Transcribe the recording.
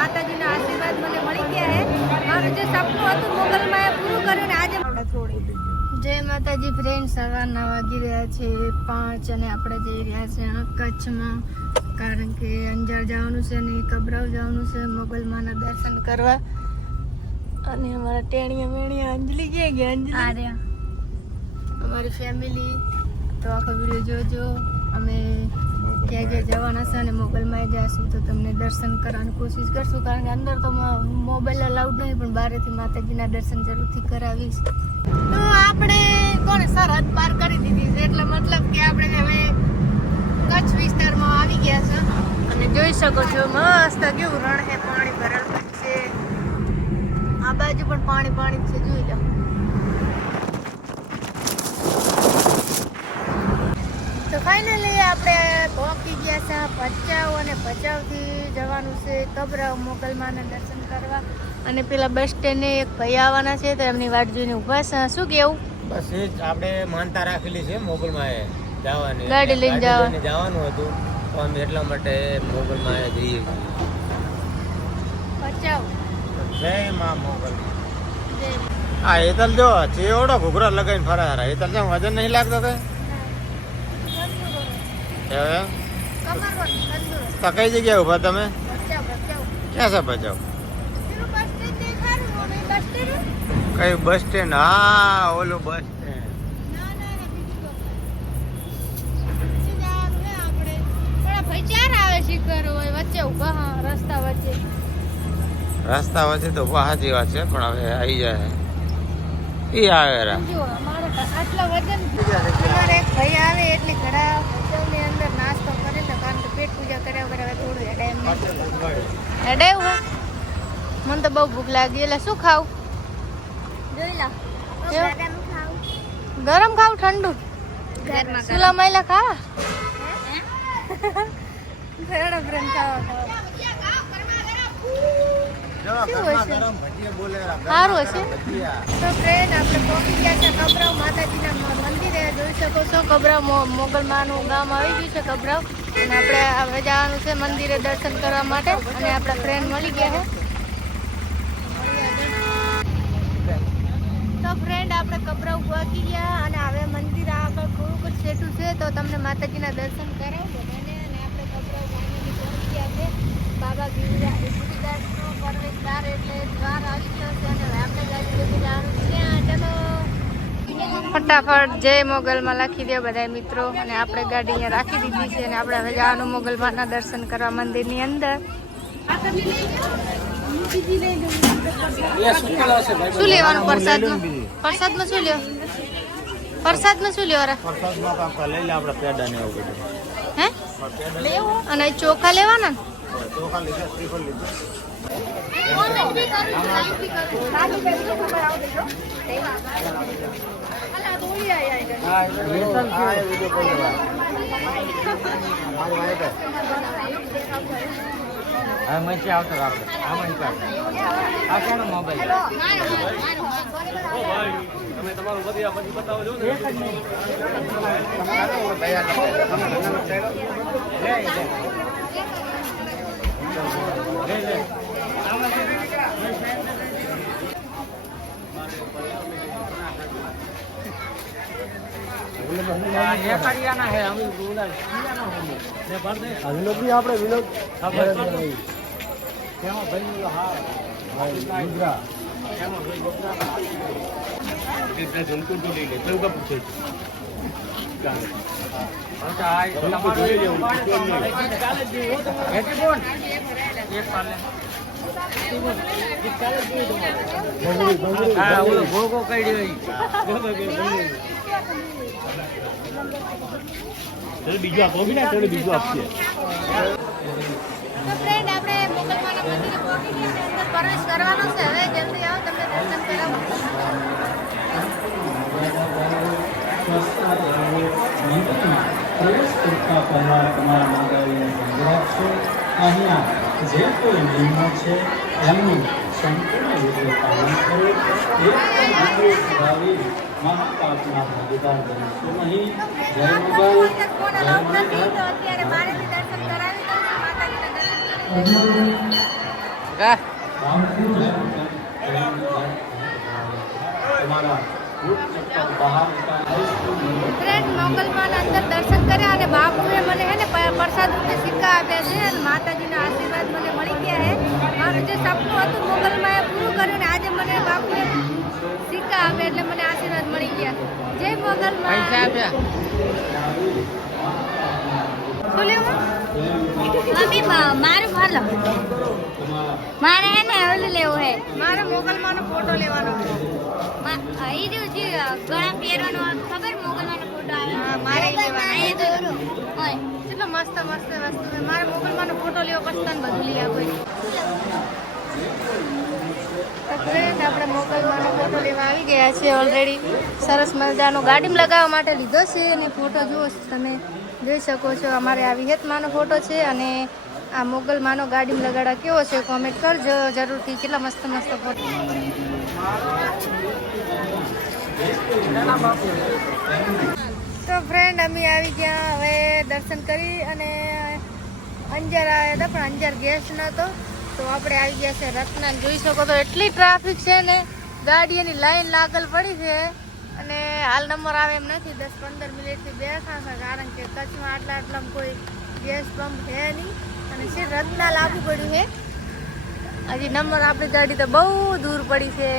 માતાજીના આશીર્વાદ મને મળી ગયા છે. મારું જે સપનું હતું મોગલમાં એ પૂરું કર્યું ને આજે જય માતાજી ફ્રેન્ડ. સવારના વાગી રહ્યા છે 5 અને આપણે જઈ રહ્યા છે કચ્છમાં, કારણ કે અંજાર જવાનું છે ને કબરાવ જવાનું છે મોગલમાના દર્શન કરવા. અને અમારા ટેણીયા મેણીયા અંજલિ ક્યાં ગયા? અંજલિ અમારી ફેમિલી. તો આખો વિડીયો જોજો. અમે ક્યાં ક્યાં જવાના છે અને મોગલમાં જઈશું તો તમને દર્શન કરવાની કોશિશ કરશું, કારણ કે અંદર તો મોબાઈલ અલાઉડ નહીં, પણ બહારેથી માતાજીના દર્શન જરૂરથી કરાવીશ. તો આપણે કોને સરહદ પાર કરી દીધી છે, એટલે મતલબ કે આપણે હવે કચ્છ વિસ્તારમાં આવી ગયા છે. અને જોઈ શકો છો મસ્ત કેવું રણ છે, પાણી ભરેલું છે. આ બાજુ પણ પાણી પાણી છે, જોઈ લો. તો ફાઇનલી આપણે પહોંચી ગયા છે ભચાઉ, અને ભચાઉથી જવાનું છે કબરાવ મોગલમાના દર્શન કરવા. અને પેલા બસ સ્ટેન્ડે એક ભાઈ આવવાના છે, તો એમની વાટ જોઈને ઊભા છે. શું કેવું? બસ એ જ આપણે માનતા રાખેલી છે મોગલમાં જવાની, ગાડી લઈને જવાનું હતું, તો અમે એટલા માટે મોગલમાં જઈએ. ભચાઉ જય માં મોગલ. હા હેતલ જો ચેવડો ઘૂઘરા લગાવીને ફરે હારા. હેતલ જેમ વજન નહીં લાગતો તો કઈ જગ્યાએ ઉભા તમે? ક્યાં છે ભચાઉ? કઈ બસ સ્ટેન્ડ? હા ઓલું બસ સ્ટેન્ડ. રસ્તા વચ્ચે તો સાચી વાત છે, પણ હવે આવી જાય ઈ આવે આટલા વજન અમારે એક ભાઈ આવે એટલે ઘણા ભચાઉની અંદર નાસ્તો કરે છે, કારણ કે પેટ પૂજા કર્યા વગર હવે થોડું હેડાયું. મને તો બહુ ભૂખ લાગી, એટલે શું ખાવું? જોઈ લો ગરમ ખાવું ઠંડુ? સુલા માયલા ખાવા સારું હશે. તો ફ્રેન્ડ આપણે પહોંચી ગયા છે કબરાવ માતાજીના મંદિરે. જોઈ શકો છો કબરાવ મોગલમાનું ગામ આવી ગયું છે કબરાવ, અને આપણે હવે જવાનું છે મંદિરે દર્શન કરવા માટે. અને આપણા ફ્રેન્ડ મળી ગયા છે. તો ફ્રેન્ડ આપણે કબરાવ પહોંચી ગયા, અને હવે મંદિર આગળ થોડુંક જ સેટું છે, તો તમને માતાજીના દર્શન કરાવો બધાને. અને આપણે કબરાવ ફાઇનલી પહોંચી ગયા છે. બાબા ગિરિદાસનો પ્રવેશદ્વાર એટલે દ્વાર આવી ગયો છે, અને આપણે ગાડી લઈને જવાનું ત્યાં. ચાલો ફટાફટ જય મોગલમાં લખી દો બધા મિત્રો. અને આપણે ગાડી અહીંયા રાખી દીધી છે, અને આપણે હવે જવાનું મોગલમાના દર્શન કરવા મંદિરની અંદર. શું લેવાનું પ્રસાદમાં? પ્રસાદમાં શું લ્યો? પ્રસાદમાં શું લ્યો? લઈ લે આપણે પેડા ને એવું બધું. હે અને ચોખા લેવાના? ચોખા લીધા, શ્રીફળ લીધું. હા મંચી આવતો આપણે આમાં આ કોનો મોબાઈલ? તમે તમારું બધી પછી બતાવો છો ને. બીજું આપો બી ને બીજું આપશે. તો ફ્રેન્ડ આપણે મોગલમાના મંદિરે પહોંચી ગયા છે, અંદર પ્રવેશ કરવાનો છે. હવે જલ્દી આવો, તમને દર્શન કરાવો. પ્રવેશ કરતા પહેલા તમારા માતાજીને સંગ્રહ છે. અહીંયા જે કોઈ નિયમો છે એમનું સંપૂર્ણ રીતે પાલન કરો. એક પણ સુધારી મહાપાપના ભાગીદાર બનશો નહીં. જય મોગલ, જય માતા. અત્યારે મારે દર્શન કરાવી દઉં છું માતાજીના દર્શન. કા ફ્રેન્ડ મોગલમાં અંદર દર્શન કર્યા અને બાપુએ મને હે ને પ્રસાદ રૂપે સિક્કા આપ્યા છે અને માતાજીના આશીર્વાદ મને મળી ગયા છે. મારું જે સપનું હતું મોગલમાં એ પૂરું કર્યું ને આજે મને બાપુએ સિક્કા આપ્યા એટલે મને આશીર્વાદ મળી ગયા. જય મોગલમાં. પૈસા આપ્યા શું લેવું મમ્મી મારું ભાલો મારે હે ને ઓલું લેવું હે મારે મોગલમાંનો ફોટો લેવાનો છે. ઈ જો જે ગળા પહેરવાનો ખબર મોગલમાંનો ફોટો આવ્યો મારે લેવાનો હોય કેટલો મસ્ત મસ્ત વસ્તુ છે. મારે મોગલમાંનો ફોટો લેવો પછી તને બધું લઈ આપો. ફ્રેન્ડ આપણે મોગલમાંનો ફોટો લેવા આવી ગયા છે ઓલરેડી. સરસ મજાનો ગાડીમાં લગાવવા માટે લીધો છે અને ફોટો જુઓ તમે જોઈ શકો છો. અમારે આ વિહતમાંનો ફોટો છે અને આ મોગલમાંનો ગાડીમાં લગાડા કેવો છે કોમેન્ટ કરજો જરૂરથી. કેટલા મસ્ત મસ્ત ફોટો. તો ફ્રેન્ડ અમે આવી ગયા હવે દર્શન કરી અને અંજાર આવ્યા હતા પણ અંજાર ગેસ નહોતો તો આપણે આવી ગયા છે રત્ના. જોઈ શકો તો એટલી ટ્રાફિક છે ને ગાડીઓની લાઈન લાગલ પડી છે અને હાલ નંબર આવે એમ નથી. 10-15 મિનિટથી બેઠા છે કારણ કે કચ્છમાં આટલામાં કોઈ ગેસ પંપ છે નહીં અને છે રત્ના લાગુ પડ્યું છે. હજી નંબર આપણી ગાડી તો બહુ દૂર પડી છે